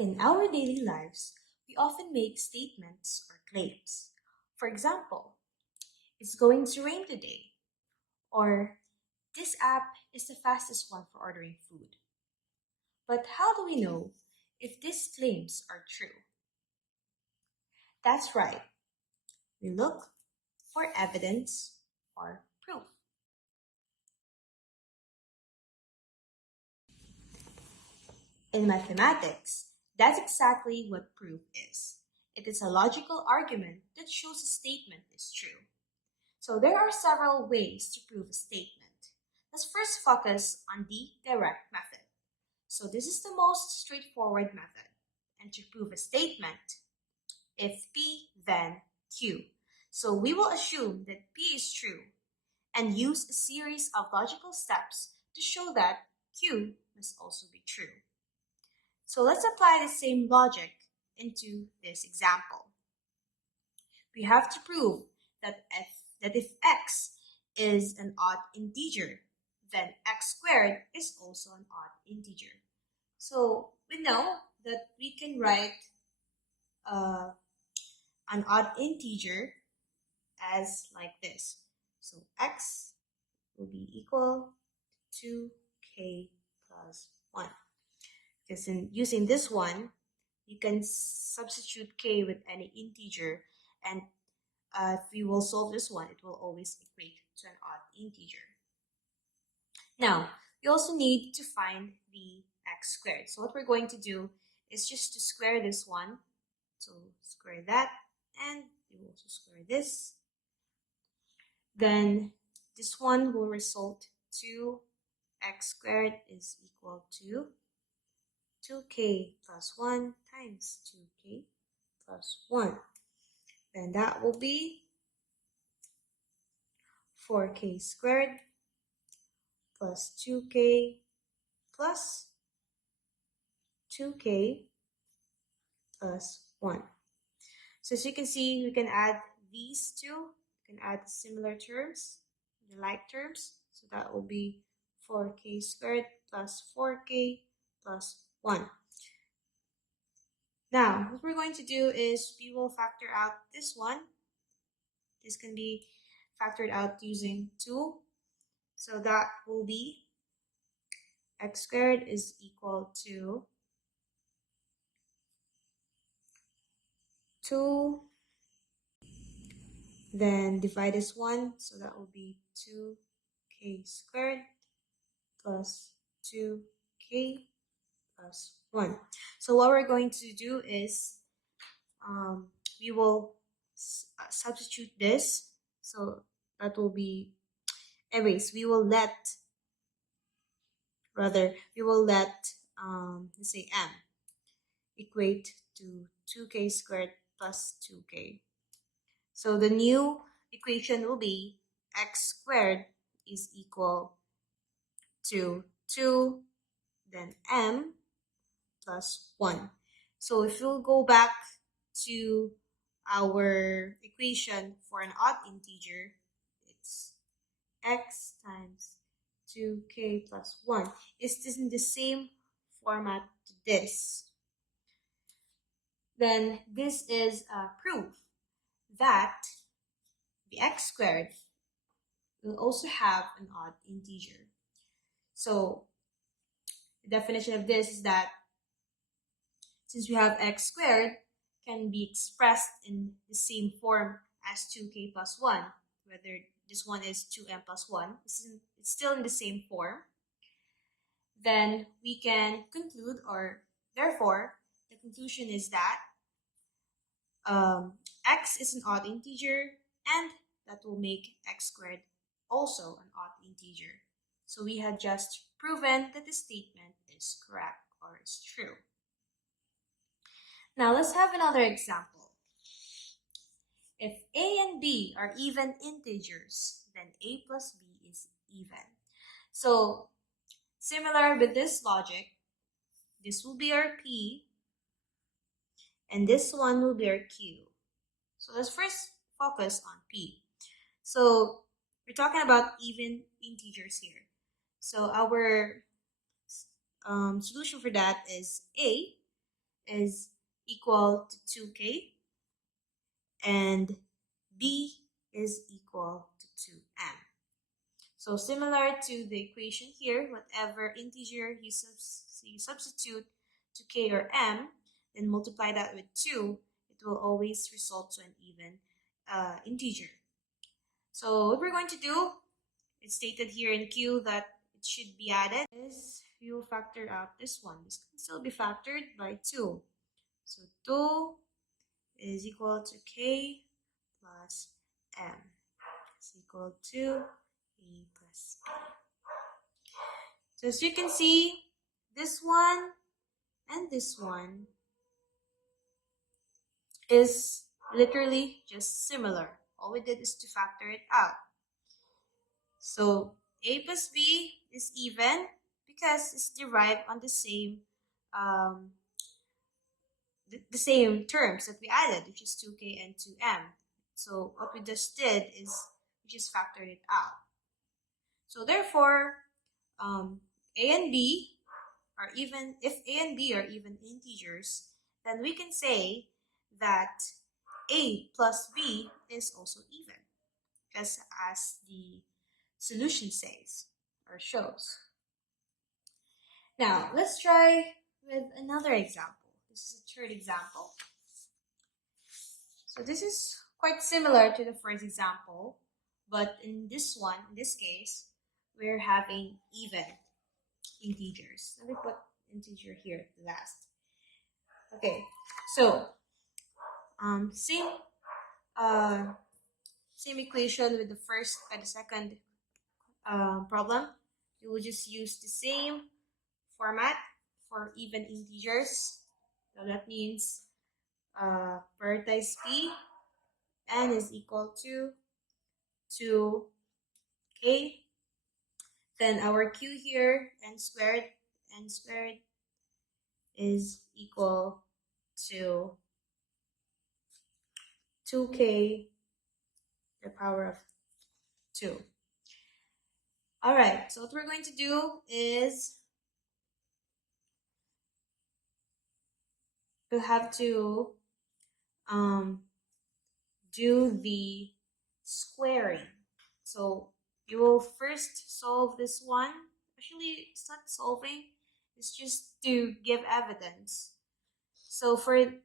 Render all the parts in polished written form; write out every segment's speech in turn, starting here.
In our daily lives, we often make statements or claims. For example, it's going to rain today, or this app is the fastest one for ordering food. But how do we know if these claims are true? That's right, we look for evidence or proof. In mathematics, that's exactly what proof is. It is a logical argument that shows a statement is true. So there are several ways to prove a statement. Let's first focus on the direct method. So this is the most straightforward method. And to prove a statement, if P, then Q. So we will assume that P is true and use a series of logical steps to show that Q must also be true. So let's apply the same logic into this example. We have to prove that if x is an odd integer, then x squared is also an odd integer. So we know that we can write an odd integer as like this. So x will be equal to k plus 1. Because in using this one, you can substitute k with any integer, and if we will solve this one, it will always equate to an odd integer. Now, we also need to find the x squared. So what we're going to do is just to square this one. So square that, and we will also square this. Then this one will result to x squared is equal to 2k plus 1 times 2k plus 1. Then that will be 4k squared plus 2k plus 2k plus 1. So as you can see, we can add these two. We can add similar terms, the like terms. So that will be 4k squared plus 4k plus 1. Now, what we're going to do is we will factor out this one. This can be factored out using 2. So that will be x squared is equal to 2. Then divide this 1. So that will be 2k squared plus 2k plus 1. So what we're going to do is we will substitute this. So that will be, anyways, we will let let's say m equate to 2k squared plus 2k. So the new equation will be x squared is equal to 2, then m plus 1. So if we'll go back to our equation for an odd integer, it's x times 2k plus 1. Is this in the same format to this? Then this is a proof that the x squared will also have an odd integer. So the definition of this is that since we have x squared can be expressed in the same form as 2k plus 1, whether this one is 2m plus 1, it's still in the same form, then we can conclude, or therefore, the conclusion is that x is an odd integer, and that will make x squared also an odd integer. So we had just proven that the statement is correct or is true. Now let's have another example. If a and b are even integers, then a plus b is even. So similar with this logic, this will be our p, and this one will be our q. So let's first focus on p. So we're talking about even integers here. So our solution for that is a is equal to 2k and b is equal to 2m. So similar to the equation here, whatever integer you substitute to k or m, then multiply that with 2, it will always result to an even integer. So what we're going to do, it's stated here in Q that it should be added, is you will factor out this one. This can still be factored by 2. So 2 is equal to k plus m is equal to a plus b. So as you can see, this one and this one is literally just similar. All we did is to factor it out. So a plus b is even because it's derived on the same terms that we added, which is 2k and 2m. So what we just did is we just factored it out. So therefore, a and b are even. If a and b are even integers, then we can say that a plus b is also even, just as the solution says or shows. Now, let's try with another example. This is a third example. So this is quite similar to the first example, but in this case, we're having even integers. Let me put integer here last. Okay, so same equation with the first and the second problem. You will just use the same format for even integers. So that means prioritize p, n is equal to 2k. Then our q here, n squared is equal to 2k to the power of 2. All right, so what we're going to do is we have to do the squaring. So you will first solve this one. Actually, it's not solving, it's just to give evidence. So for n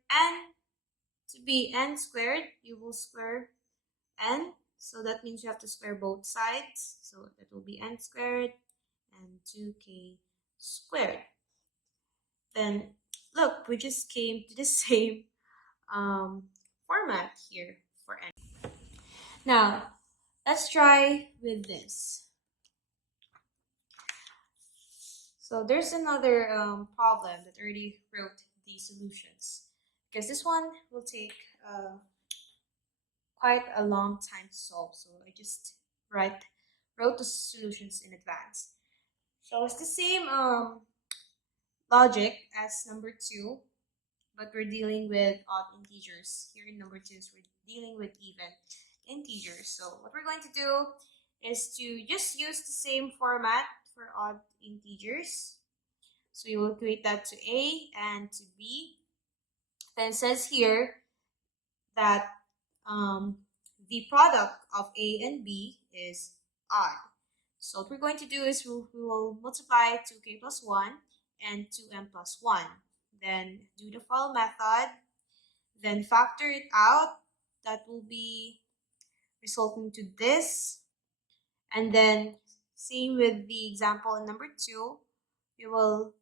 to be n squared, you will square n. So that means you have to square both sides. So that will be n squared and 2k squared. Then look, we just came to the same format here for n. Now, let's try with this. So there's another problem that already wrote the solutions, because this one will take quite a long time to solve. So I just wrote the solutions in advance. So it's the same logic as number 2, but we're dealing with odd integers. Here in number 2, so we're dealing with even integers. So what we're going to do is to just use the same format for odd integers. So you will equate that to a and to b. Then it says here that the product of a and b is odd. So what we're going to do is we will multiply 2k plus 1 and 2m plus 1. Then do the FOIL method. Then factor it out. That will be resulting to this. And then same with the example in number 2, we will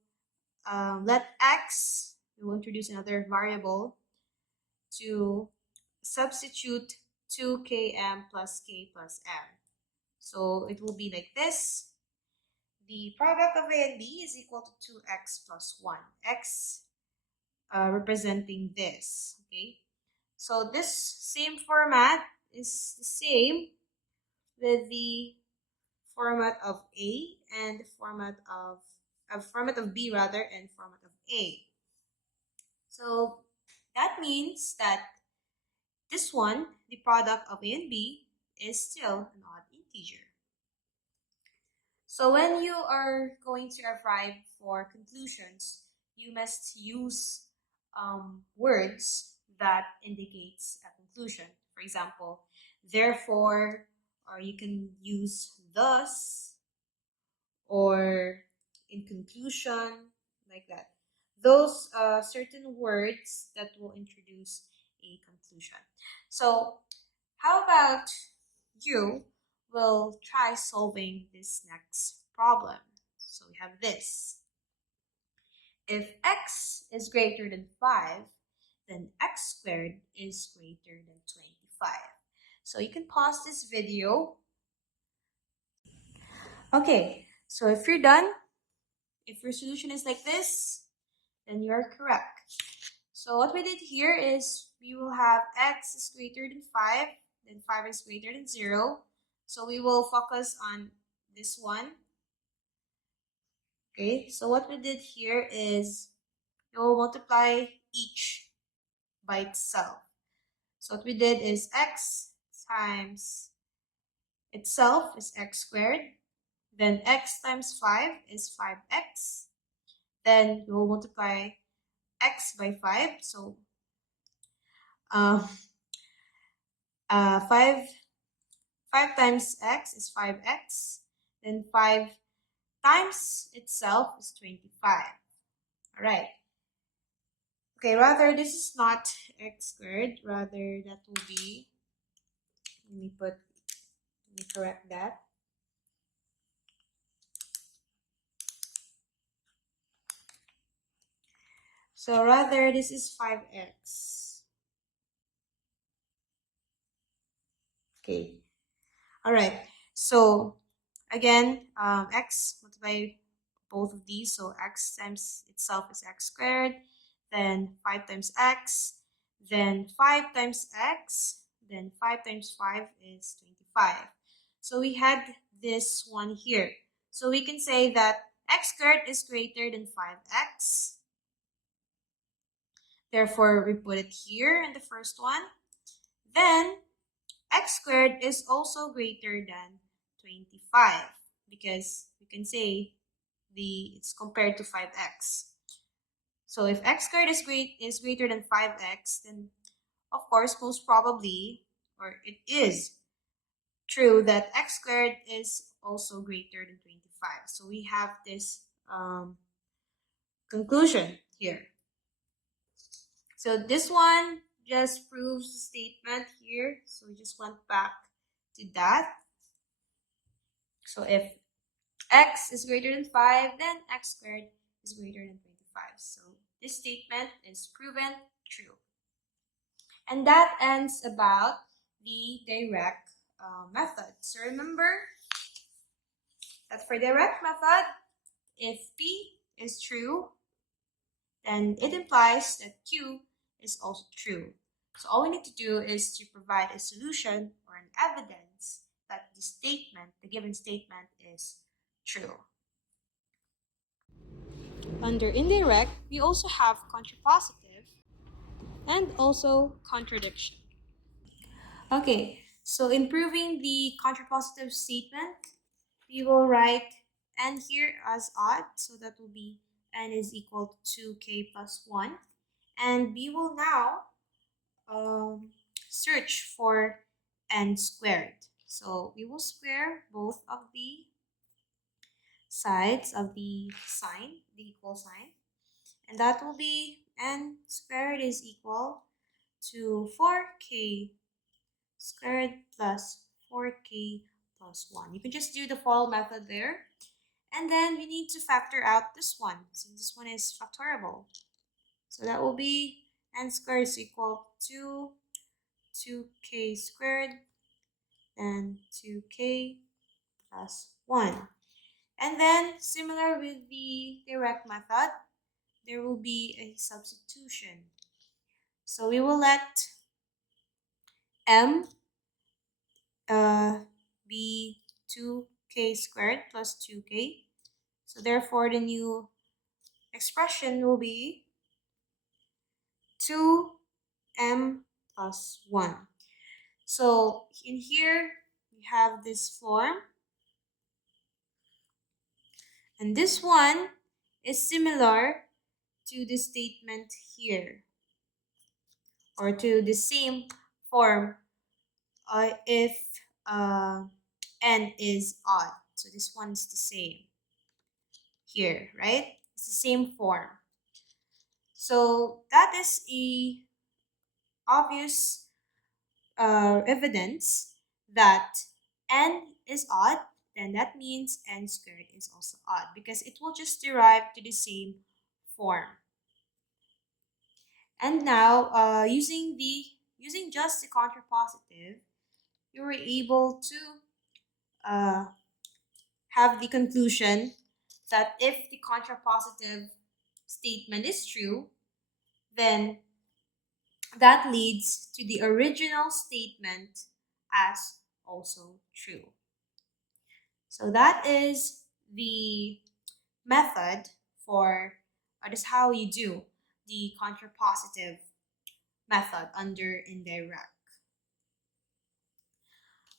let x, we will introduce another variable to substitute 2km plus k plus m. So it will be like this. The product of a and b is equal to 2x plus 1. X representing this. Okay. So this same format is the same with the format of a and the format of b rather, and format of a. So that means that this one, the product of a and b, is still an odd integer. So when you are going to arrive for conclusions, you must use words that indicates a conclusion. For example, therefore, or you can use thus, or in conclusion, like that. Those certain words that will introduce a conclusion. So, how about you will try solving this next problem? So, we have this. If x is greater than 5, then x squared is greater than 25. So, you can pause this video. Okay, so if you're done, if your solution is like this, then you're correct. So what we did here is we will have x is greater than 5, then 5 is greater than 0. So we will focus on this one. Okay, so what we did here is we will multiply each by itself. So what we did is x times itself is x squared. Then x times 5 is 5x. Then we will multiply x by 5. So 5 times x is 5x. Then 5 times itself is 25. All right. Okay, rather this is not x squared. Rather that will be, let me correct that. So rather this is 5x. Okay. All right. So again, x multiply both of these. So x times itself is x squared. Then 5 times x. Then 5 times x. Then 5 times 5 is 25. So we had this one here. So we can say that x squared is greater than 5x. Therefore, we put it here in the first one. Then x squared is also greater than 25 because we can say it's compared to 5x. So if x squared is greater than 5x, then of course most probably, or it is true that x squared is also greater than 25. So we have this conclusion here. So this one just proves the statement here. So we just went back to that. So if x is greater than 5, then x squared is greater than 25. So this statement is proven true. And that ends about the direct method. So remember that for direct method, if P is true, then it implies that Q is also true. So all we need to do is to provide a solution or an evidence that the given statement is true. Under indirect, we also have contrapositive and also contradiction. Okay, so in proving the contrapositive statement, we will write n here as odd, so that will be n is equal to 2k plus 1. And we will now search for n squared. So we will square both of the sides of the sign, the equal sign. And that will be n squared is equal to 4k squared plus 4k plus 1. You can just do the FOIL method there. And then we need to factor out this one, since this one is factorable. So that will be n squared is equal to 2k squared and 2k plus 1. And then, similar with the direct method, there will be a substitution. So we will let m be 2k squared plus 2k. So therefore, the new expression will be 2m plus 1. So in here, we have this form. And this one is similar to the statement here, or to the same form if n is odd. So this one is the same here, right? It's the same form. So that is a obvious evidence that n is odd, then that means n squared is also odd because it will just derive to the same form. And now, using just the contrapositive, you were able to uh, have the conclusion that if the contrapositive statement is true, then that leads to the original statement as also true. So that is the method for, or that's how you do the contrapositive method under indirect.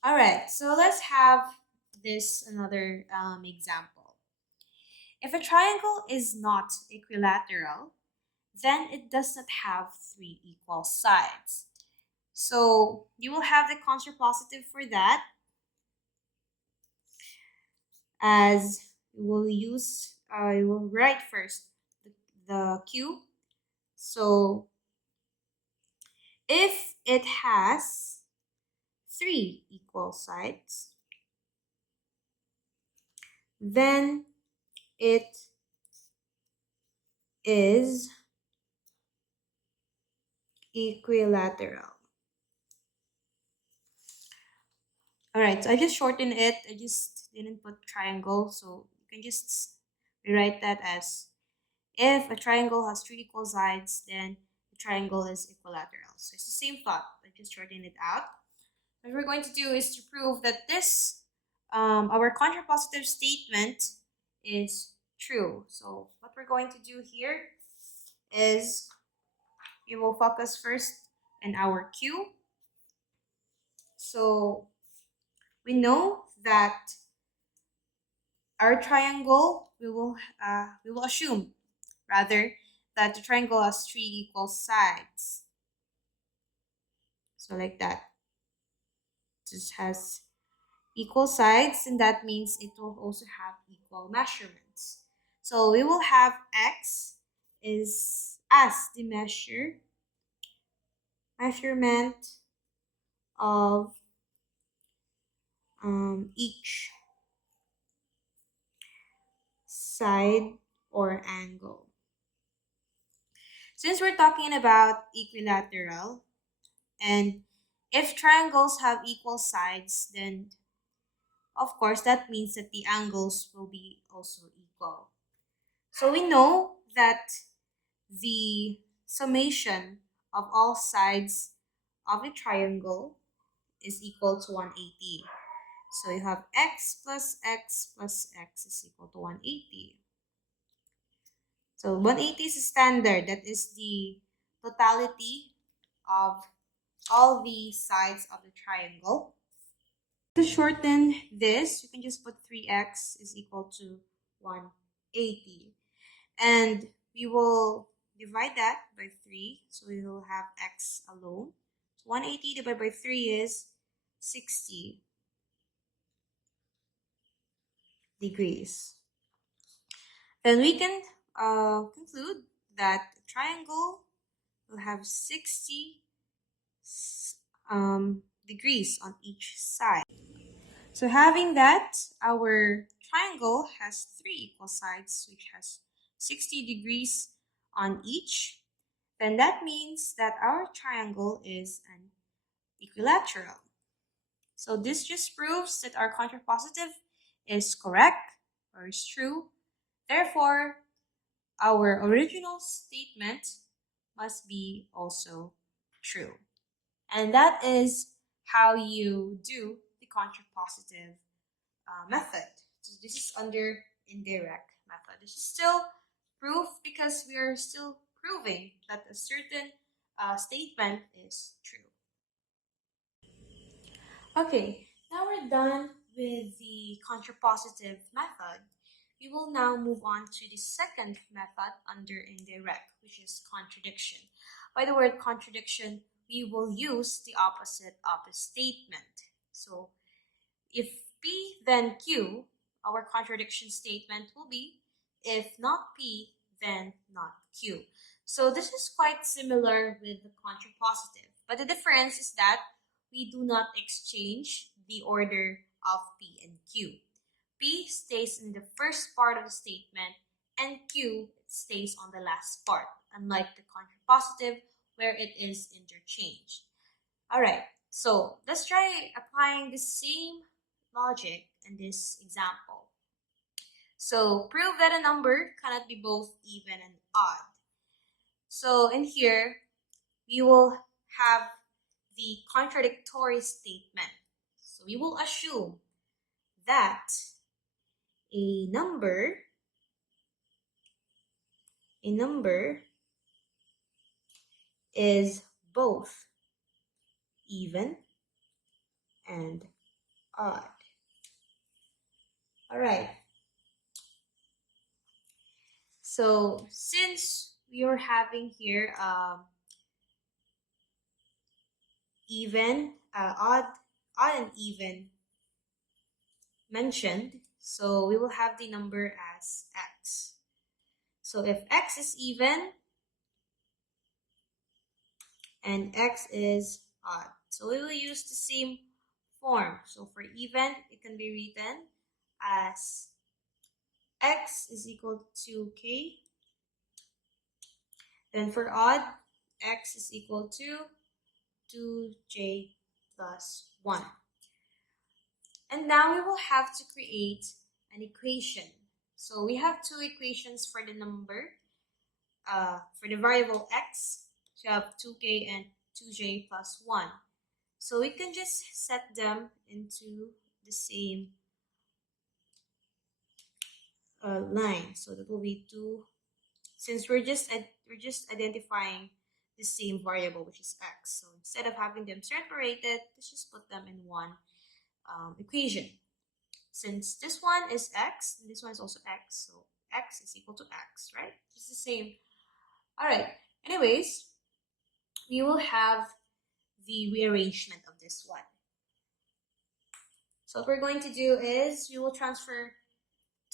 All right, so let's have this another example. If a triangle is not equilateral, then it does not have three equal sides. So you will have the contrapositive for that, as you will write first the Q. So if it has three equal sides, then it is equilateral. All right, so I just shortened it. I just didn't put triangle, so you can just rewrite that as if a triangle has three equal sides, then the triangle is equilateral. So it's the same thought. I just shortened it out. What we're going to do is to prove that this, our contrapositive statement is true. So what we're going to do here is we will focus first on our Q. So we know that our triangle, we will assume rather that the triangle has three equal sides. So like that. Just has equal sides, and that means it will also have equal measurements. So we will have x is as the measurement of each side or angle. Since we're talking about equilateral, and if triangles have equal sides, then of course that means that the angles will be also equal. So we know that the summation of all sides of a triangle is equal to 180. So you have x plus x plus x is equal to 180. So 180 is standard. That is the totality of all the sides of the triangle. To shorten this, you can just put 3x is equal to 180. And we will divide that by 3. So we will have x alone. So 180 divided by 3 is 60 degrees. Then we can conclude that the triangle will have 60 degrees on each side. So having that, our triangle has three equal sides, which has 60 degrees on each. Then that means that our triangle is an equilateral. So this just proves that our contrapositive is correct or is true. Therefore, our original statement must be also true. And that is how you do the contrapositive method. So this is under indirect method. This is still proof because we are still proving that a certain statement is true. Okay, now we're done with the contrapositive method. we will now move on to the second method under indirect, which is contradiction. By the word contradiction, we will use the opposite of the statement. So if P then Q, our contradiction statement will be if not P then not Q. So this is quite similar with the contrapositive, but the difference is that we do not exchange the order of P and Q. P stays in the first part of the statement and Q stays on the last part, unlike the contrapositive where it is interchanged. Alright, so let's try applying the same logic in this example. So prove that a number cannot be both even and odd. So in here, we will have the contradictory statement. So we will assume that a number is both even and odd. All right. So since we are having here odd and even mentioned, so we will have the number as x. So if x is even and x is odd, so we will use the same form. So for even, it can be written as x is equal to k. Then for odd, x is equal to 2j plus 1. And now we will have to create an equation. So we have two equations for the number, for the variable x. So we have 2k and 2j plus 1. So we can just set them into the same line. So that will be 2, since we're just identifying the same variable, which is x. So instead of having them separated, let's just put them in one equation. Since this one is x, and this one is also x, so x is equal to x, right? It's the same. All right. Anyways, we will have the rearrangement of this one. So what we're going to do is we will transfer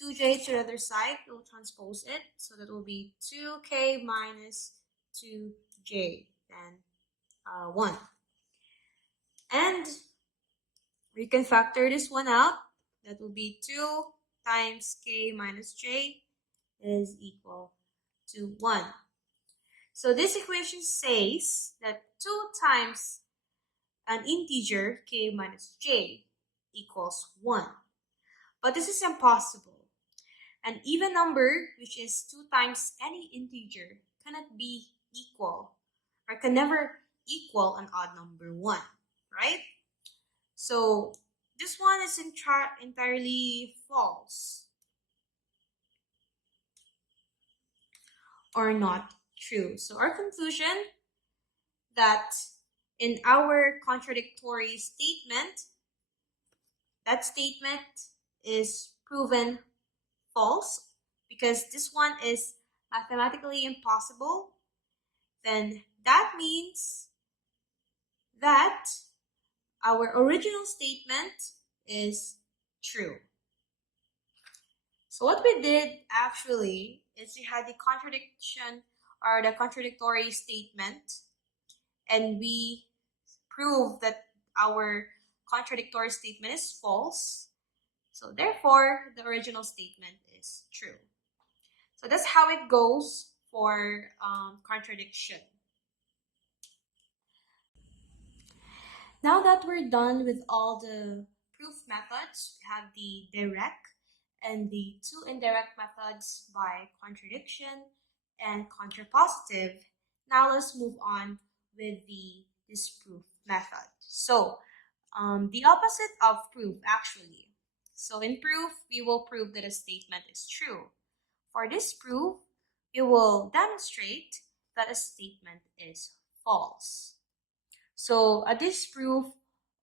2j to the other side. We'll transpose it. So that will be 2k minus 2j and 1. And we can factor this one out. That will be 2 times k minus j is equal to 1. So this equation says that 2 times an integer k minus j equals 1. But this is impossible. An even number, which is 2 times any integer, cannot be equal or can never equal an odd number 1, right? So this one is entirely false or not true. So our conclusion that in our contradictory statement, that statement is proven false because this one is mathematically impossible. Then that means that our original statement is true. So what we did actually is we had the contradiction or the contradictory statement, and we proved that our contradictory statement is false. So therefore, the original statement is true. So that's how it goes for contradiction. Now that we're done with all the proof methods, we have the direct and the two indirect methods by contradiction and contrapositive. Now let's move on with the disproof method. So the opposite of proof actually. So in proof, we will prove that a statement is true. For disproof, we will demonstrate that a statement is false. So a disproof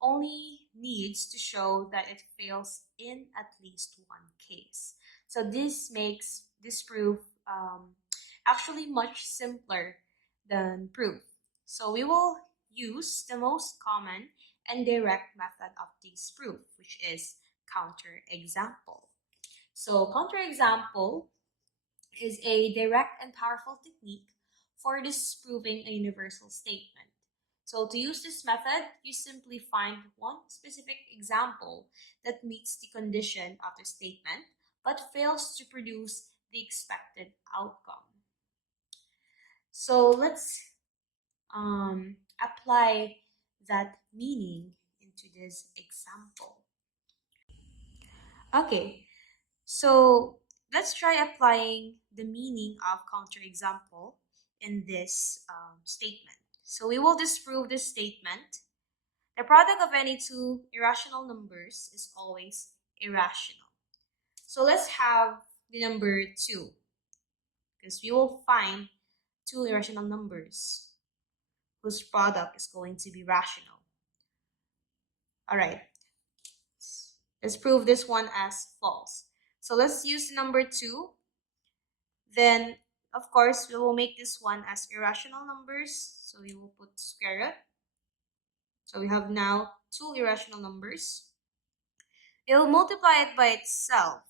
only needs to show that it fails in at least one case. So this makes disproof actually much simpler than proof. So we will use the most common and direct method of disproof, which is counterexample. So counterexample is a direct and powerful technique for disproving a universal statement. So to use this method, you simply find one specific example that meets the condition of the statement but fails to produce the expected outcome. So let's apply that meaning into this example. Okay, so let's try applying the meaning of counterexample in this statement. So we will disprove this statement. The product of any two irrational numbers is always irrational. So let's have the number 2, because we will find two irrational numbers whose product is going to be rational. All right, let's prove this one as false. So let's use number 2. Then, of course, we will make this one as irrational numbers. So we will put square root. So we have now two irrational numbers. It will multiply it by itself,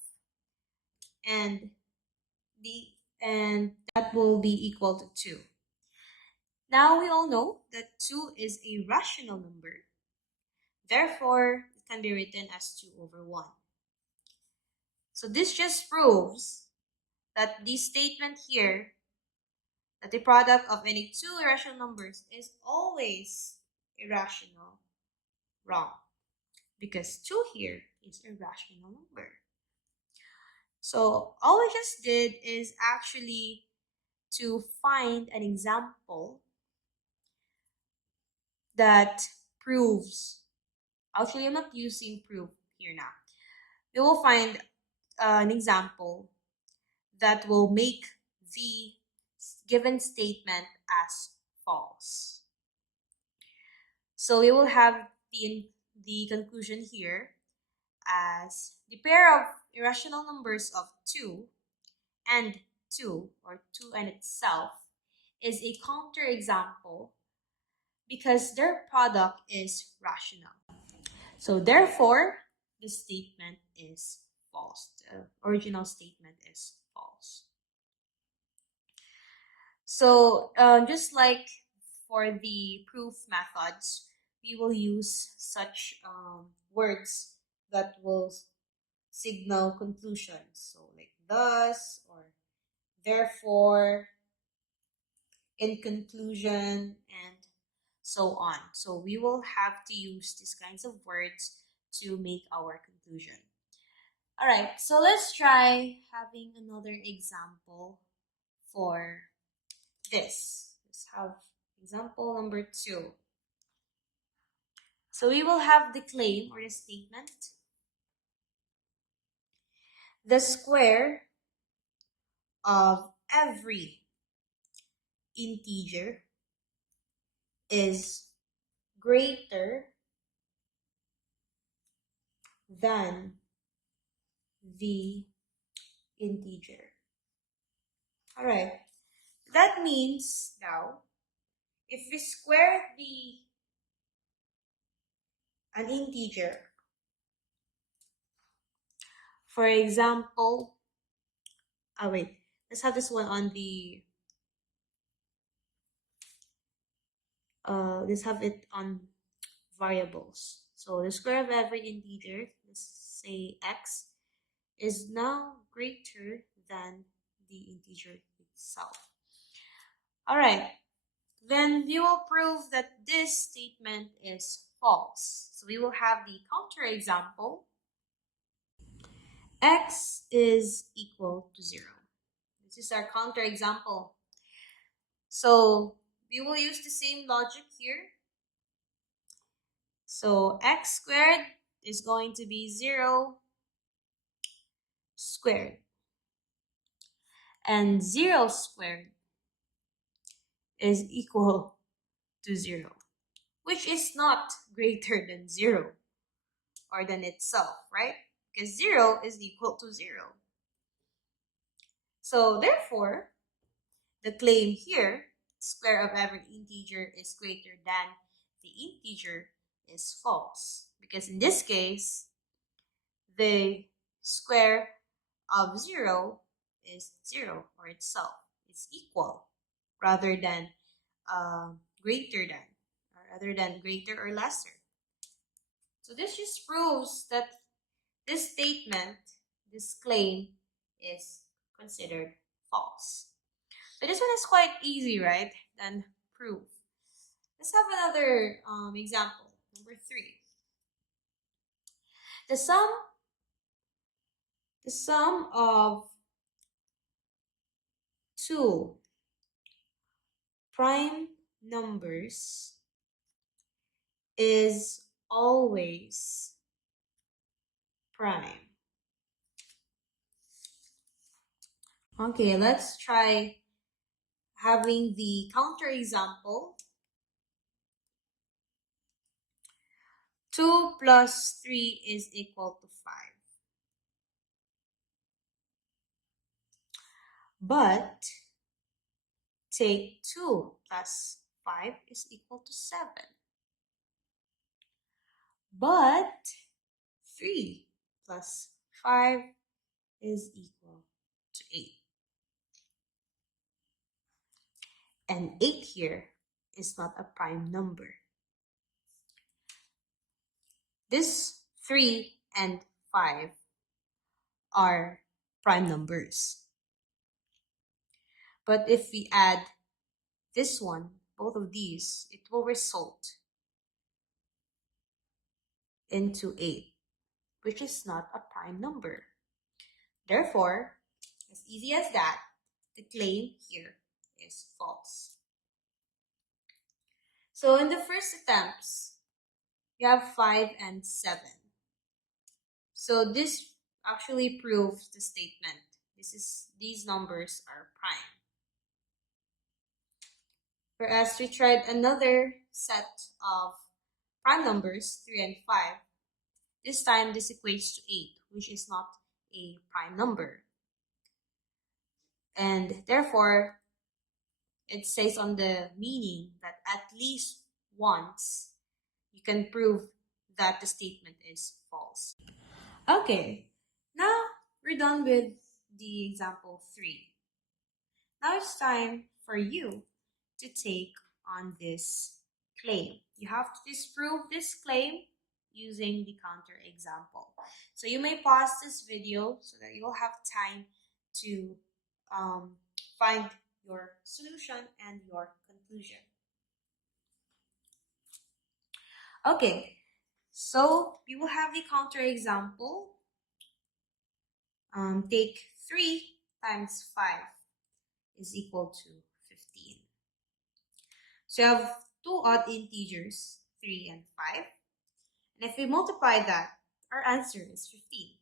and that will be equal to 2. Now we all know that 2 is a rational number. Therefore, it can be written as 2 over 1. So this just proves that the statement here, that the product of any two irrational numbers is always irrational, wrong, because 2 here is a rational number. So all we just did is actually to find an example that proves, actually I'm not using proof here now. We will find an example that will make the given statement as false. So we will have the conclusion here as the pair of irrational numbers of 2 and 2, or 2 and itself, is a counterexample because their product is rational. So therefore, the statement is false. The original statement is false. So just like for the proof methods, we will use such words that will signal conclusions. So like thus, or therefore, in conclusion, and so on. So we will have to use these kinds of words to make our conclusion. All right, so let's try having another example for this. Let's have example number 2. So we will have the claim or the statement. The square of every integer is greater than the integer. All right, that means now if we square an integer, for example, let's have this one on the let's have it on variables. So the square of every integer, let's say x, is now greater than the integer itself. All right, then we will prove that this statement is false. So we will have the counterexample. X is equal to 0. This is our counterexample. So we will use the same logic here. So x squared is going to be 0 squared. And 0 squared is equal to 0, which is not greater than 0 or than itself, right? Because 0 is equal to 0. So therefore, the claim here, square of every integer is greater than the integer, is false. Because in this case, the square of 0 is 0 or itself. It's equal rather than greater than, or rather than greater or lesser. So this just proves that this statement, this claim, is considered false. So this one is quite easy, right? Then proof. Let's have another example. Number 3. The sum of two prime numbers is always prime. Okay, let's try having the counter example. 2 plus 3 is equal to 5. But take 2 plus 5 is equal to 7. But 3 plus 5 is equal to 8. And 8 here is not a prime number. This 3 and 5 are prime numbers. But if we add this one, both of these, it will result into 8, which is not a prime number. Therefore, as easy as that, the claim here is false. So in the first attempts, you have 5 and 7. So this actually proves the statement. These numbers are prime. Whereas we tried another set of prime numbers, 3 and 5. This time this equates to 8, which is not a prime number. And therefore, it says on the meaning that at least once you can prove that the statement is false. Okay, now we're done with the example 3. Now it's time for you to take on this claim. You have to disprove this claim using the counter example. So you may pause this video so that you'll have time to find your solution and your conclusion. Okay, so we will have the counter example. Take 3 times 5 is equal to 15. So you have two odd integers, 3 and 5. And if we multiply that, our answer is 15.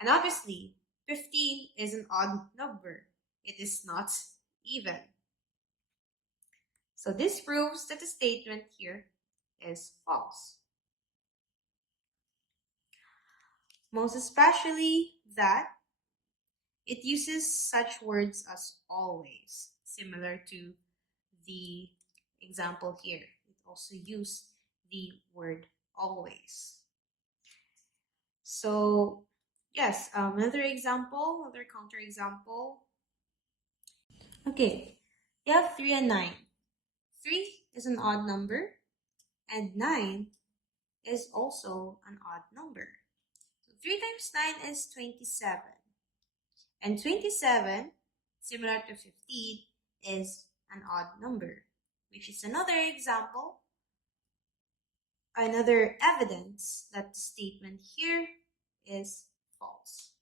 And obviously, 15 is an odd number. It is not even. So this proves that the statement here is false. Most especially that it uses such words as always, similar to the example here. It also used the word always. So yes, another example, another counterexample. Okay, you have 3 and 9. 3 is an odd number and 9 is also an odd number. So 3 times 9 is 27. And 27, similar to 15, is an odd number, which is another example, another evidence that the statement here is false.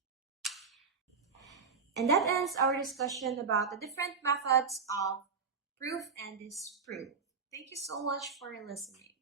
And that ends our discussion about the different methods of proof and disproof. Thank you so much for listening.